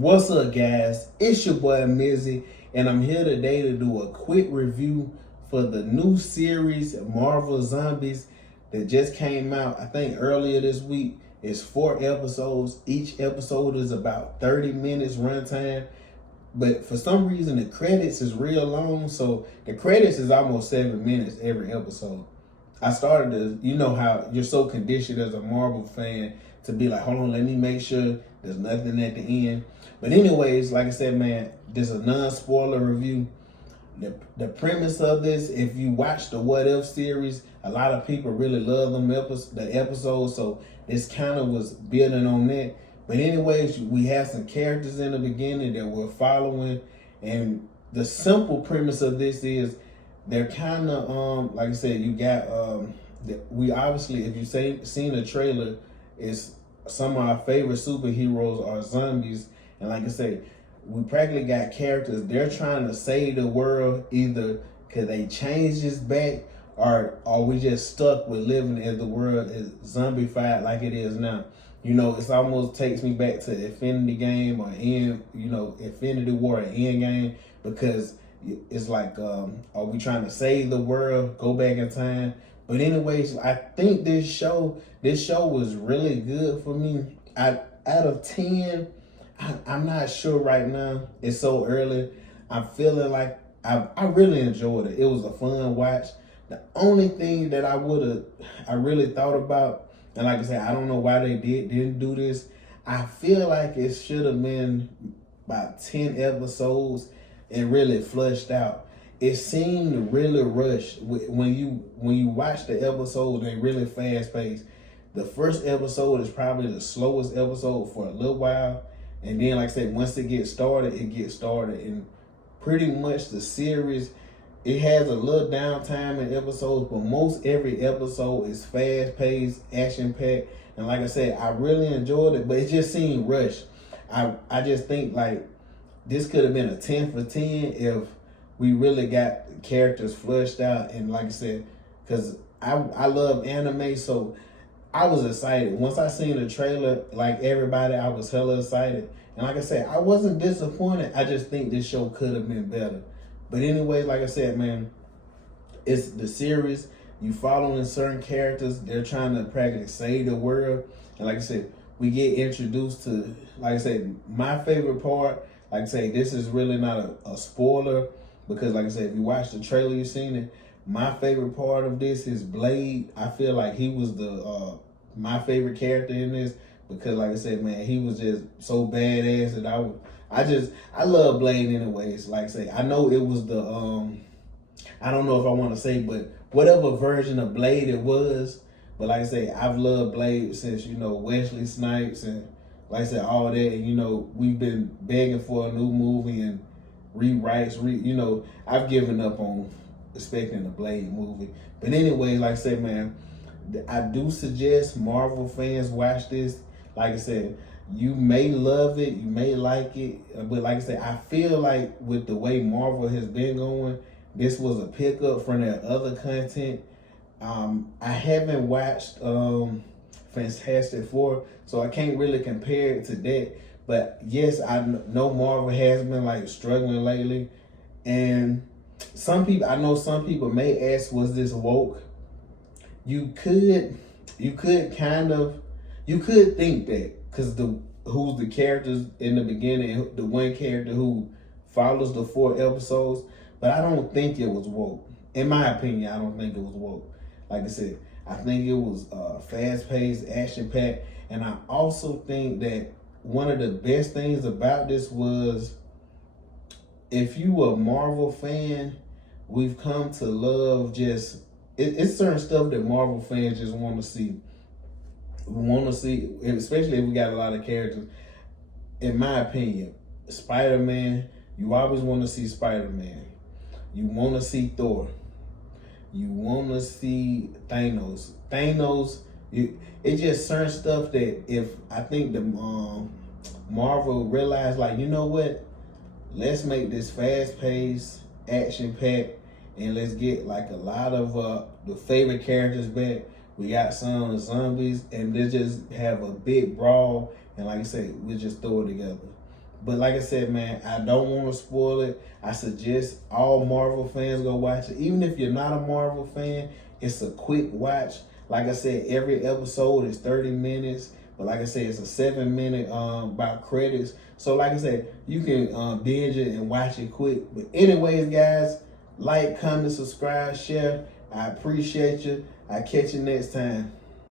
What's up, guys? It's your boy Mizzy, and I'm here today to do a quick review for the new series Marvel Zombies that just came out, I think earlier this week. It's 4 episodes. Each episode is about 30 minutes runtime, but for some reason the credits is real long, so the credits is almost 7 minutes every episode. I started to, you know how you're so conditioned as a Marvel fan to be like, hold on, let me make sure there's nothing at the end. But anyways, like I said, man, this is a non-spoiler review. The premise of this, if you watch the What If series, a lot of people really love the episodes, so this kind of was building on that. But anyways, we have some characters in the beginning that we're following, and the simple premise of this is they're kind of like I said, you got we obviously, if you seen the trailer, it's some of our favorite superheroes are zombies, and like I said, we practically got characters. They're trying to save the world. Either could they change this back, or are we just stuck with living as the world is zombified like it is now? You know, it's almost takes me back to Infinity Game or Infinity War or Endgame, because it's like, are we trying to save the world, go back in time? But anyways, I think this show was really good for me. Out of 10, I'm not sure right now. It's so early. I'm feeling like I really enjoyed it. It was a fun watch. The only thing that I really thought about, and like I said, I don't know why they didn't do this. I feel like it should have been about 10 episodes and really flushed out. It seemed really rushed. When you watch the episode, they really fast paced. The first episode is probably the slowest episode for a little while, and then, like I said, once it gets started, and pretty much the series, it has a little downtime in episodes, but most every episode is fast paced, action packed, and like I said, I really enjoyed it, but it just seemed rushed. I just think like this could have been a 10 for 10 if we really got characters flushed out. And like I said, because I love anime, so I was excited. Once I seen the trailer, like everybody, I was hella excited. And like I said, I wasn't disappointed. I just think this show could have been better. But anyway, like I said, man, it's the series. You following certain characters. They're trying to practically save the world. And like I said, we get introduced to, like I said, my favorite part. Like I say, this is really not a spoiler, because like I said, if you watch the trailer, you've seen it. My favorite part of this is Blade. I feel like he was my favorite character in this, because like I said, man, he was just so badass that I love Blade anyways. Like I say, I know it was the I don't know if I want to say, but whatever version of Blade it was. But like I say, I've loved Blade since, Wesley Snipes, and like I said, all that. And we've been begging for a new movie and rewrites. I've given up on expecting a Blade movie. But anyway, like I said, man, I do suggest Marvel fans watch this. Like I said, you may love it, you may like it, but like I said, I feel like with the way Marvel has been going, this was a pickup from their other content. I haven't watched Fantastic Four, so I can't really compare it to that. But yes, I know Marvel has been like struggling lately, and I know some people may ask, was this woke? You could think that, because who's the characters in the beginning, the one character who follows the 4 episodes, but I don't think it was woke. In my opinion, I don't think it was woke. Like I said, I think it was fast-paced, action-packed, and I also think that one of the best things about this was, if you a Marvel fan, we've come to love it's certain stuff that Marvel fans just want to see. We want to see, especially if we got a lot of characters. In my opinion, Spider-Man, you always want to see Spider-Man. You want to see Thor. You want to see Thanos. It's just certain stuff that if I think the Marvel realized, like, you know what? Let's make this fast-paced, action-packed, and let's get like a lot of the favorite characters back. We got some zombies, and they just have a big brawl, and like I said, we just throw it together. But like I said, man, I don't want to spoil it. I suggest all Marvel fans go watch it. Even if you're not a Marvel fan, it's a quick watch. Like I said, every episode is 30 minutes. But like I said, it's a 7-minute about credits. So like I said, you can binge it and watch it quick. But anyways, guys, like, comment, subscribe, share. I appreciate you. I'll catch you next time.